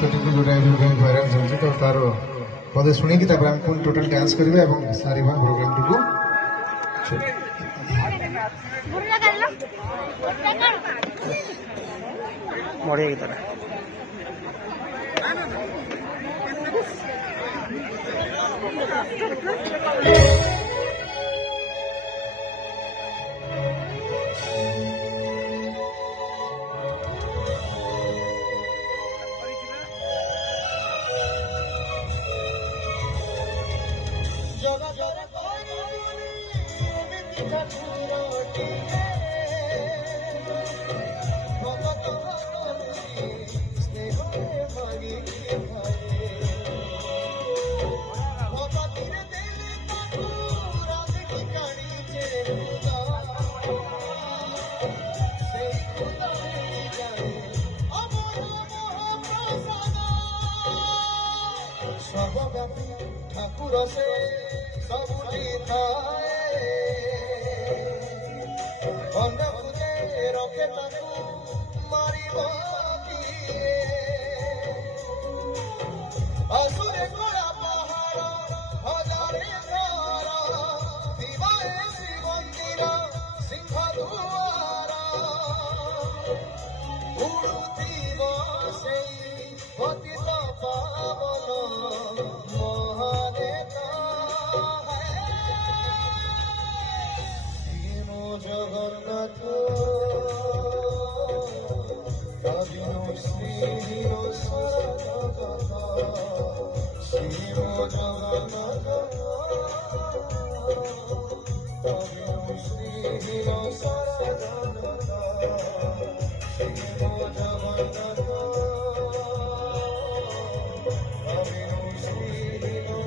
गीतटी जोटा एवं भाइराल चलती तो तार पदे शुणी पुणी टोटाल डांस करेंगे और सारे प्रोग्राम टी बढ़िया गीत ठाकुर से सबुठी थाए अन्य पूजे रखे ताकू मारिब किए असुरे गोड़ा पहाड़ हजारे घर दिवाए श्री मंदिर सिंह दुआर उड़ुथिब सेई पतित पावन जगन्नाथ कविनो श्रीनो सरजगत श्रीनो जगन्नाथ कविनो श्रीनो सरजगत श्रीनो जगन्नाथ कविनो श्रीनो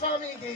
स्वामी की